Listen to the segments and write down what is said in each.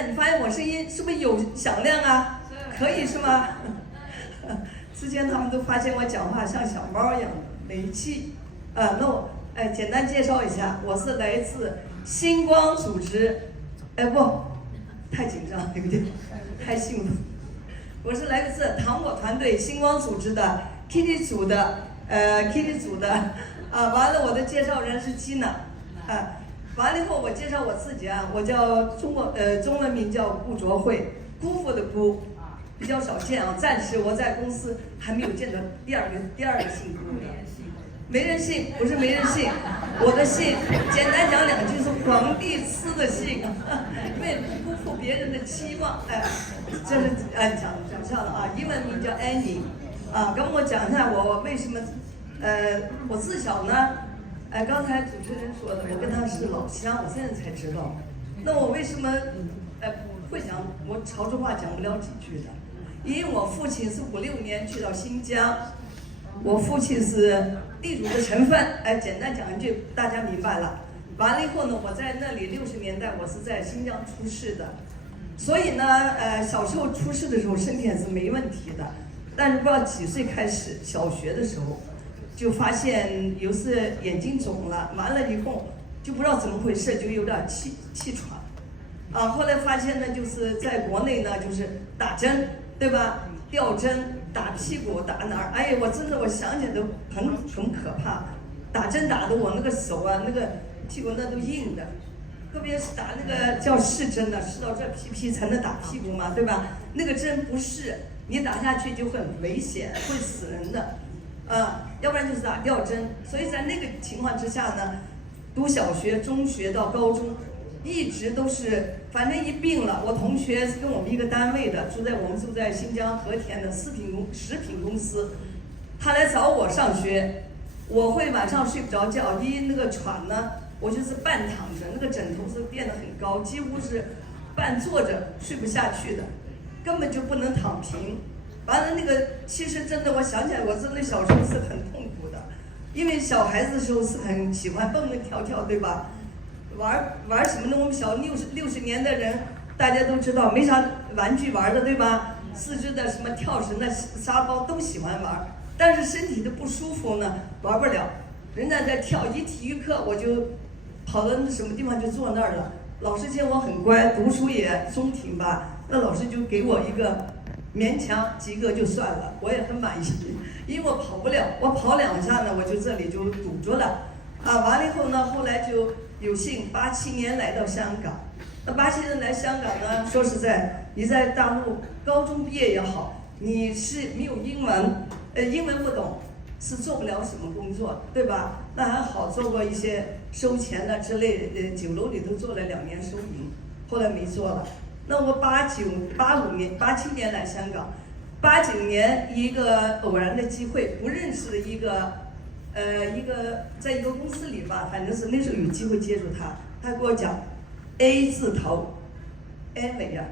在你发现我声音是不是有响亮啊？可以是吗？之前他们都发现我讲话像小猫一样的没气。那我简单介绍一下，我是来自星光组织。不，太紧张，有点太兴奋。我是来自糖果团队星光组织的 Kitty 组的完了我的介绍人是 Gina。完了以后我介绍我自己啊，我叫中文名叫顾卓慧，辜负的辜，比较少见啊，暂时我在公司还没有见到第二个姓顾的。没人信，不是没人信，我的姓简单讲两句是皇帝赐的姓，因为不辜负别人的期望。这是讲笑了啊。英文名叫 Annie。跟我讲一下我为什么我自小呢，刚才主持人说的，我跟他是老乡，我现在才知道。那我为什么会讲我潮州话讲不了几句的？因为我父亲是56年去到新疆，我父亲是地主的成分，简单讲一句，大家明白了。完了以后呢，我在那里60年代我是在新疆出世的，所以呢，小时候出世的时候身体还是没问题的，但是不知道几岁开始，小学的时候就发现有次眼睛肿了，完了以后就不知道怎么回事，就有点气喘，后来发现呢，就是在国内呢，就是打针，对吧？吊针。打屁股打哪儿？哎呀，我想起来都很可怕。打针打的我那个手啊，那个屁股那都硬的，特别是打那个叫试针的，试到这屁才能打屁股嘛，对吧？那个针不是，你打下去就很危险，会死人的，要不然就是打吊针。所以在那个情况之下呢，读小学、中学到高中，一直都是。反正一病了，我同学是跟我们一个单位的，我们住在新疆和田的食品公司，他来找我上学，我会晚上睡不着觉，因为那个喘呢，我就是半躺着，那个枕头是垫得很高，几乎是半坐着睡不下去的，根本就不能躺平。完了那个，其实真的我想起来，我真的小时候是很痛苦的，因为小孩子的时候是很喜欢蹦蹦跳跳，对吧？玩什么呢？我们小60年的人，大家都知道没啥玩具玩的，对吧？四肢的什么跳绳的沙包都喜欢玩，但是身体的不舒服呢，玩不了。人家在跳，一体育课我就跑到那什么地方就坐那儿了。老师见我很乖，读书也中挺吧，那老师就给我一个勉强及格就算了，我也很满意，因为我跑不了，我跑2下呢，我就这里就堵住了。完了以后呢，后来就有幸87年来到香港。那87年来香港呢，说实在，你在大陆高中毕业也好，你是没有英文，英文不懂，是做不了什么工作，对吧？那还好做过一些收钱的之类的，酒楼里头做了2年收银，后来没做了。那我87年来香港，89年一个偶然的机会，不认识的一个在一个公司里吧，反正是那时候有机会接触他，他跟我讲 A 字头 ，A 美呀，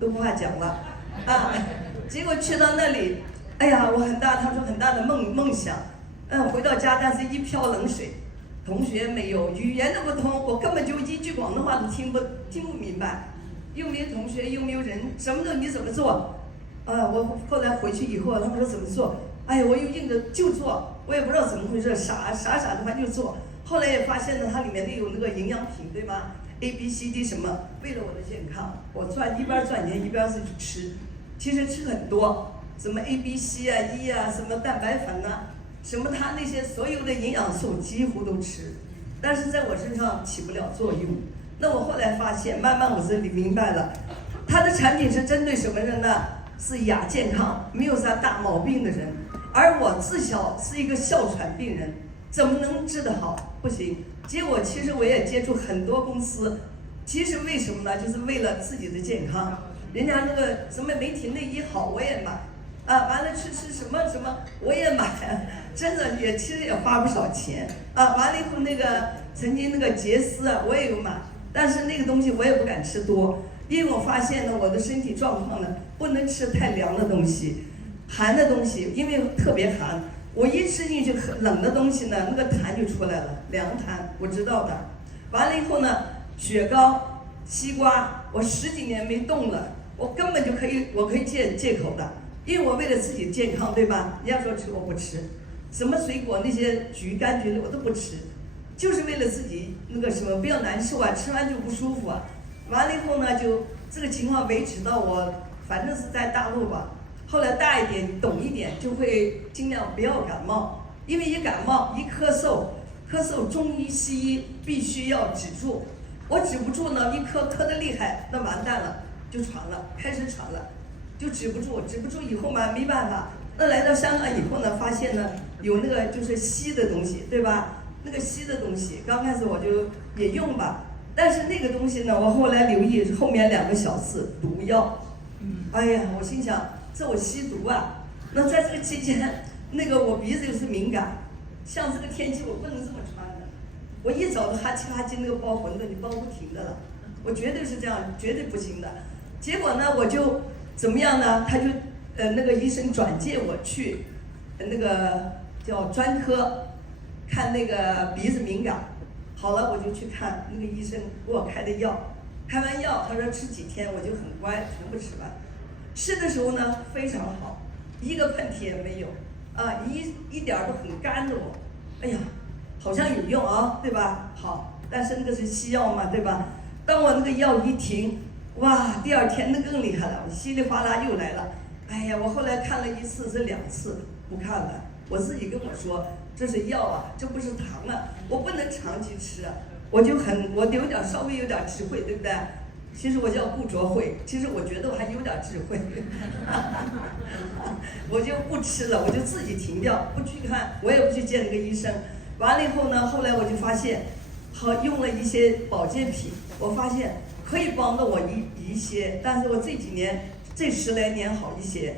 都不怕讲了，结果去到那里，哎呀，他说很大的梦想，回到家但是一瓢冷水，同学没有，语言都不通，我根本就一句广东话都听不明白，又没有同学，又没有人，什么都你怎么做？我后来回去以后，他们说怎么做？哎呀，我又硬着就做，我也不知道怎么回事，傻的话就做。后来也发现呢，它里面有那个营养品，对吗 ？A、B、C、D 什么？为了我的健康，我一边赚钱一边是去吃，其实吃很多，什么 A、B、C 啊、E 啊，什么蛋白粉啊，什么它那些所有的营养素几乎都吃，但是在我身上起不了作用。那我后来发现，慢慢我这里明白了，它的产品是针对什么人呢？是亚健康，没有啥大毛病的人。而我自小是一个哮喘病人，怎么能治得好？不行。结果其实我也接触很多公司，其实为什么呢？就是为了自己的健康。人家那个什么媒体内衣好，我也买，完了吃什么我也买，真的其实也花不少钱，完了以后那个曾经那个杰斯我也有买，但是那个东西我也不敢吃多，因为我发现呢，我的身体状况呢，不能吃太凉的东西。寒的东西，因为特别寒，我一吃进去冷的东西呢，那个痰就出来了，凉痰，我知道的。完了以后呢，雪糕、西瓜、我10几年没动了，我根本就可以戒口的，因为我为了自己健康，对吧？人家说吃我不吃，什么水果那些橘柑橘类我都不吃，就是为了自己那个什么不要难受啊，吃完就不舒服啊。完了以后呢，就这个情况维持到我反正是在大陆吧，后来大一点懂一点，就会尽量不要感冒，因为一感冒一咳嗽中医西医必须要止住，我止不住呢，一咳得厉害，那完蛋了，就传了，开始传了，就止不住以后嘛没办法，那来到香港以后呢，发现呢有那个就是稀的东西，对吧？那个稀的东西，刚开始我就也用吧，但是那个东西呢，我后来留意后面2个小字毒药，哎呀，我心想这我吸毒啊，那在这个期间，那个我鼻子又是敏感，像这个天气我不能这么穿的，我一早都哈气哈气那个包馄饨，你包不停的了，我绝对是这样，绝对不行的。结果呢，我就怎么样呢？他就那个医生转介我去那个叫专科看那个鼻子敏感。好了，我就去看那个医生给我开的药，开完药他说吃几天，我就很乖，全部吃完。吃的时候呢非常好，一个喷嚏也没有，啊一点都很干的我，哎呀，好像有用啊，对吧？好，但是那个是西药嘛，对吧？当我那个药一停，哇，第2天那更厉害了，稀里哗啦又来了。哎呀，我后来看了1次是2次，不看了。我自己跟我说，这是药啊，这不是糖啊，我不能长期吃啊。我稍微有点智慧，对不对？其实我叫不着慧，其实我觉得我还有点智慧，我就不吃了，我就自己停掉，不去看，我也不去见那个医生。完了以后呢，后来我就发现，好用了一些保健品，我发现可以帮到我一些，但是我这几年这10来年好一些，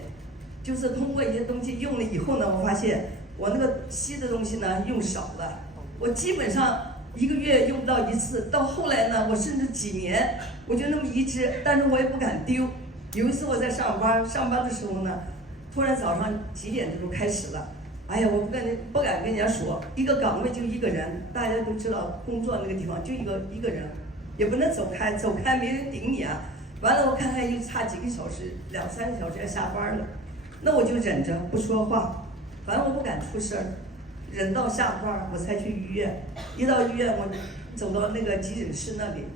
就是通过一些东西用了以后呢，我发现我那个稀的东西呢用少了，我基本上1个月用不到1次，到后来呢，我甚至几年我就那么1支，但是我也不敢丢。有一次我在上班的时候呢，突然早上几点的时候开始了，哎呀，我不敢跟人家说，一个岗位就1个人，大家都知道工作那个地方就一个人，也不能走开没人顶你啊。完了我看又差几个小时，2、3个小时要下班了，那我就忍着不说话，反正我不敢出声，忍到下班我才去医院。一到医院我走到那个急诊室那里，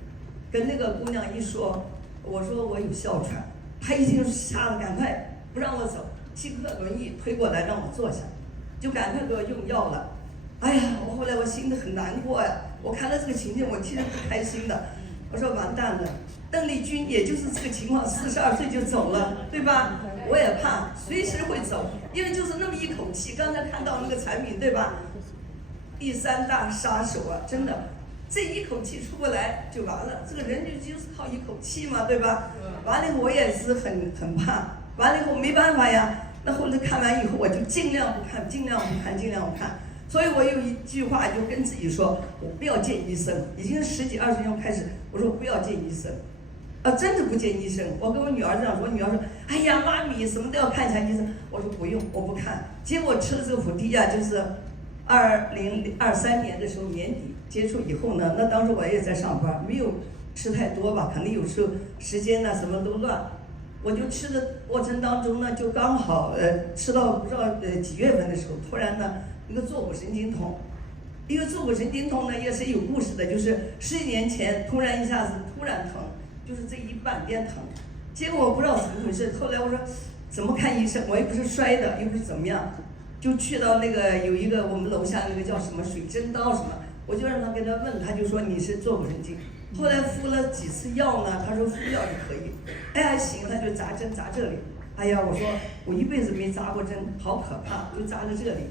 跟那个姑娘一说，我说我有哮喘，她一听吓得赶快不让我走，骑个轮椅推过来让我坐下，就赶快给我用药了。哎呀，我后来我心里很难过呀，我看到这个情景我其实不开心的，我说完蛋了，邓丽君也就是这个情况，42岁就走了，对吧？我也怕随时会走，因为就是那么一口气。刚才看到那个产品，对吧？第3大杀手啊，真的，这一口气出不来就完了。这个人就是靠一口气嘛，对吧？完了以后我也是很怕，完了以后没办法呀。那后来看完以后，我就尽量不看。所以我有一句话就跟自己说，我不要见医生。已经10几20年开始，我说我不要见医生。真的不见医生。我跟我女儿这样说，女儿说：“哎呀，妈咪什么都要看一下医生。”我说不用，我不看。结果吃了这个普地亚，就是2023年的时候年底接触以后呢，那当时我也在上班，没有吃太多吧，可能有时候时间呢什么都乱。我就吃的过程当中呢，就刚好吃到不知道几月份的时候，突然呢一个坐骨神经痛，呢也是有故事的，就是10几年前突然一下子突然疼。就是这一半边疼，结果我不知道怎么回事。后来我说怎么看医生，我又不是摔的，又不是怎么样，就去到那个有一个我们楼下那个叫什么水针刀什么，我就让他跟他问，他就说你是坐骨神经。后来敷了几次药呢，他说敷药就可以。哎呀行，他就扎针扎这里。哎呀，我说我一辈子没扎过针，好可怕，就扎在这里。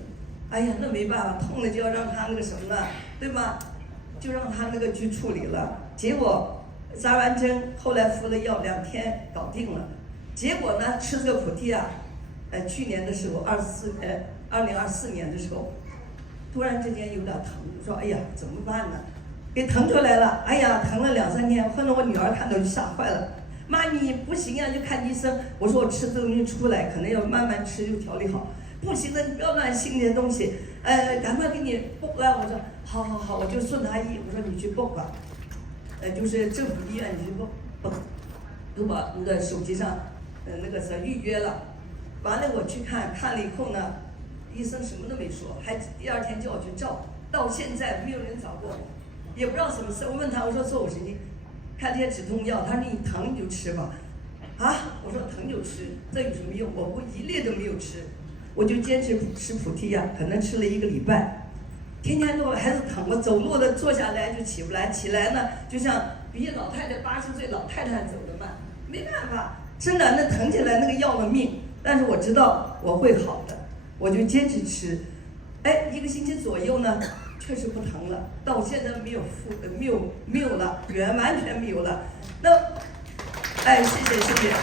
哎呀，那没办法，痛了就要让他那个什么了，对吧？就让他那个去处理了，结果。扎完针，后来敷了药，2天搞定了。结果呢，吃这个普地亚，去年的时候，2024年的时候，突然之间有点疼，说哎呀怎么办呢？给疼出来了，哎呀疼了2、3天，后来我女儿看到就吓坏了，妈你不行啊，就看医生。我说我吃这东西出来，可能要慢慢吃就调理好，不行的你不要乱信这些东西，赶快给你报啊。我说好，我就顺他意，我说你去报吧。就是政府医院，你去报。都把那个手机上，那个是预约了。完了我去看了以后呢，医生什么都没说，还第2天叫我去照，到现在没有人找过我，也不知道什么事。我问他，我说错误神经，看这些止痛药，他说你疼你就吃吧。啊，我说疼就吃，这有什么用？我一粒都没有吃，我就坚持吃普替呀，可能吃了1个礼拜，天天都还是疼，我走路的坐下来就起不来，起来呢就像比老太太80岁老太太走得慢，没办法，真的那疼起来那个要了命，但是我知道我会好的，我就坚持吃，哎，1个星期左右呢，确实不疼了，到现在没有了，完全没有了，那。哎，谢谢。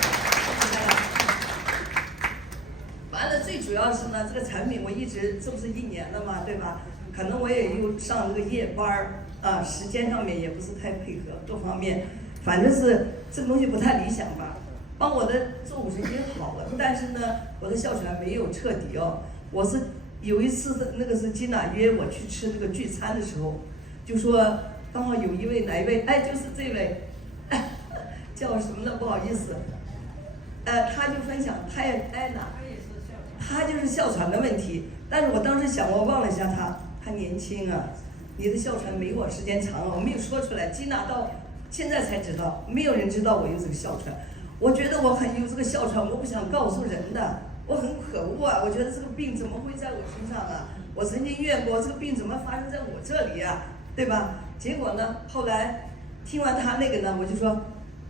完了，最主要是呢，这个产品我一直，这不是1年了嘛，对吧？可能我也又上这个夜班儿啊，时间上面也不是太配合，各方面，反正是这个东西不太理想吧。帮我的坐骨神经好了，但是呢，我的哮喘没有彻底哦。我是有一次那个是金娜约我去吃那个聚餐的时候，就说刚好有一位哪一位，哎，就是这位。叫什么呢？不好意思，他就分享，他也他就是哮喘的问题。但是我当时想，我忘了一下他年轻啊，你的哮喘没我时间长啊，我没有说出来。吉娜到现在才知道，没有人知道我有这个哮喘。我觉得我很有这个哮喘，我不想告诉人的，我很可恶啊！我觉得这个病怎么会在我身上啊？我曾经怨过，这个病怎么发生在我这里啊？对吧？结果呢，后来听完他那个呢，我就说。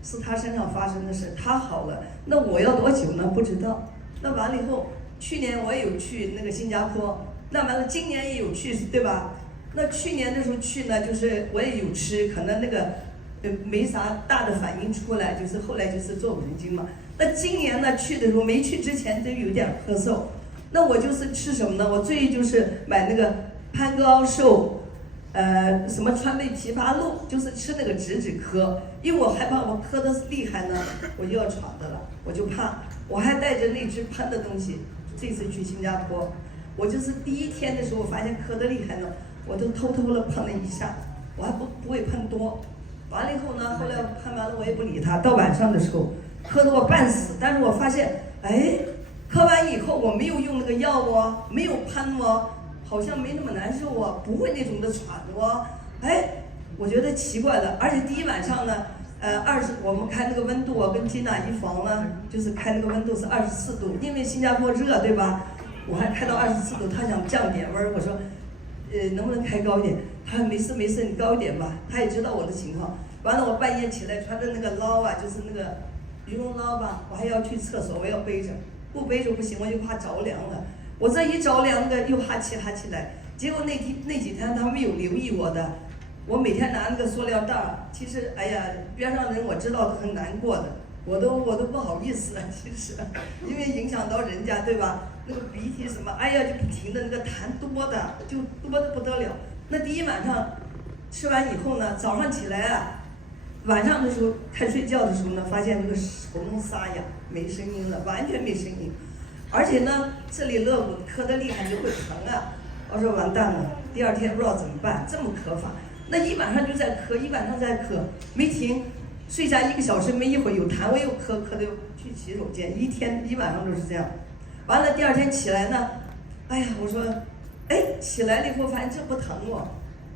是他身上发生的事，他好了，那我要多久呢？不知道。那完了以后，去年我也有去那个新加坡，那完了今年也有去，对吧？那去年的时候去呢，就是我也有吃，可能那个没啥大的反应出来，就是后来就是坐骨神经嘛。那今年呢去的时候，没去之前都有点咳嗽，那我就是吃什么呢？我最就是买那个潘哥奥寿。什么川贝枇杷露，就是吃那个止咳，因为我害怕我咳得厉害呢，我就要喘的了，我就怕，我还带着那支喷的东西，这次去新加坡，我就是第1天的时候，我发现咳得厉害呢，我都偷偷的喷了1下，我还不会喷多，完了以后呢，后来喷完了我也不理他，到晚上的时候咳得我半死，但是我发现，哎，咳完以后我没有用那个药哦，没有喷哦。好像没那么难受啊，不会那种的喘的哦。哎，我觉得奇怪了，而且第1晚上呢我们开那个温度啊，跟金娜一房呢，就是开那个温度是24度，因为新加坡热对吧？我还开到24度，他想降点温，我说，能不能开高一点？他说没事，你高一点吧。他也知道我的情况。完了，我半夜起来穿着那个捞啊，就是那个羽绒捞吧，我还要去厕所，我要背着，不背着不行，我就怕着凉了。我这一着凉的又哈气来，结果那几天他没有留意我的，我每天拿那个塑料袋，其实哎呀，边上人我知道很难过的，我都不好意思啊，其实，因为影响到人家对吧？那个鼻涕什么，哎呀就不停的那个痰多的，就多的不得了。那第1晚上吃完以后呢，早上起来啊，晚上的时候快睡觉的时候呢，发现那个喉咙沙哑，没声音了，完全没声音。而且呢，这里肋骨咳得厉害就会疼啊！我说完蛋了，第2天不知道怎么办，这么咳法，那1晚上就在咳，1晚上在咳，没停，睡下1个小时，没一会儿有痰，我又咳得去洗手间，1晚上都是这样。完了第2天起来呢，哎呀，我说，哎，起来了以后发现这不疼哦，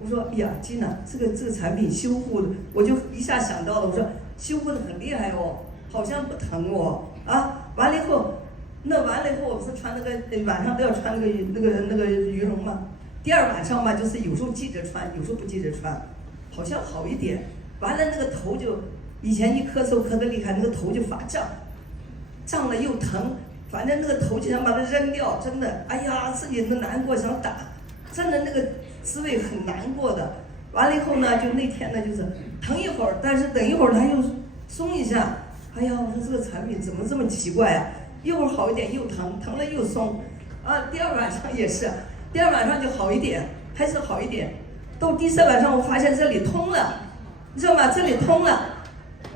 我说，哎呀，金娜，这个产品修护的，我就一下想到了，我说修护的很厉害哦，好像不疼哦，啊，完了以后。那完了以后，我不是穿那个晚上都要穿那个羽绒嘛。第2晚上嘛，就是有时候记着穿，有时候不记着穿，好像好一点。完了那个头就，以前一咳嗽咳得厉害，那个头就发胀，胀了又疼，反正那个头就想把它扔掉，真的，哎呀，自己都难过想打，真的那个滋味很难过的。完了以后呢，就那天呢就是疼一会儿，但是等一会儿它又松一下，哎呀，我说这个产品怎么这么奇怪啊？一会儿好一点又疼，疼了又松，啊，第2晚上也是，第2晚上就好一点，还是好一点，到第3晚上我发现这里通了，你知道吗？这里通了，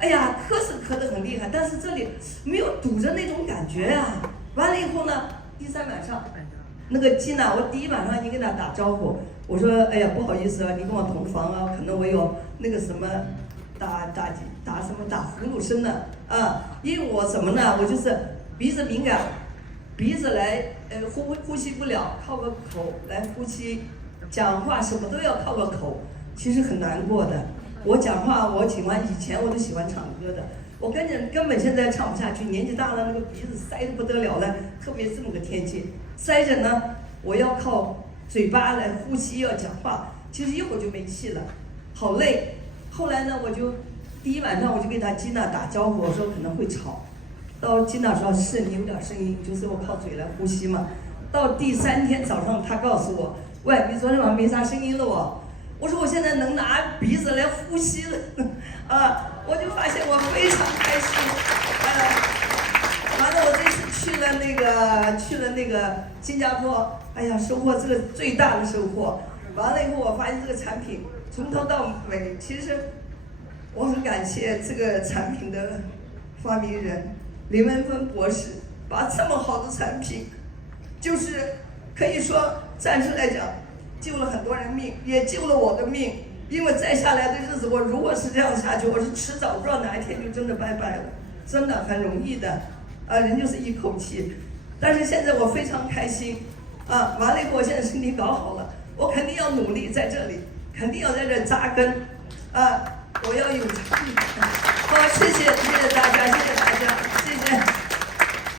哎呀，咳是咳得很厉害，但是这里没有堵着那种感觉呀。完了以后呢，第3晚上，那个金娜，我第1晚上已经跟她打招呼，我说，哎呀，不好意思啊，你跟我同房啊，可能我有那个什么打什么打呼噜声呢，因为我怎么呢？我就是鼻子敏感，鼻子来呼吸不了，靠个口来呼吸，讲话什么都要靠个口，其实很难过的。我讲话我喜欢，以前我都喜欢唱歌的，我根本现在唱不下去，年纪大了那个鼻子塞得不得了了，特别这么个天气，塞着呢，我要靠嘴巴来呼吸，要讲话，其实一会儿就没气了，好累。后来呢，我就第一晚上我就跟吉娜打招呼，我说可能会吵。到吉娜说是你有点声音，就是我靠嘴来呼吸嘛。到第3天早上，她告诉我，喂，你昨天晚上没啥声音了哦。我说我现在能拿鼻子来呼吸了，我就发现我非常开心。完了我这次去了那个新加坡，哎呀，收获这个最大的收获。完了以后，我发现这个产品从头到尾，其实我很感谢这个产品的发明人林文芬博士，把这么好的产品，就是可以说暂时来讲救了很多人命，也救了我的命。因为再下来的日子，我如果是这样下去，我是迟早不知道哪一天就真的拜拜了，真的很容易的，人就是一口气。但是现在我非常开心，完了以后我现在身体搞好了，我肯定要努力在这里，肯定要在这扎根，我要有产品。好，谢谢大家，谢谢大家。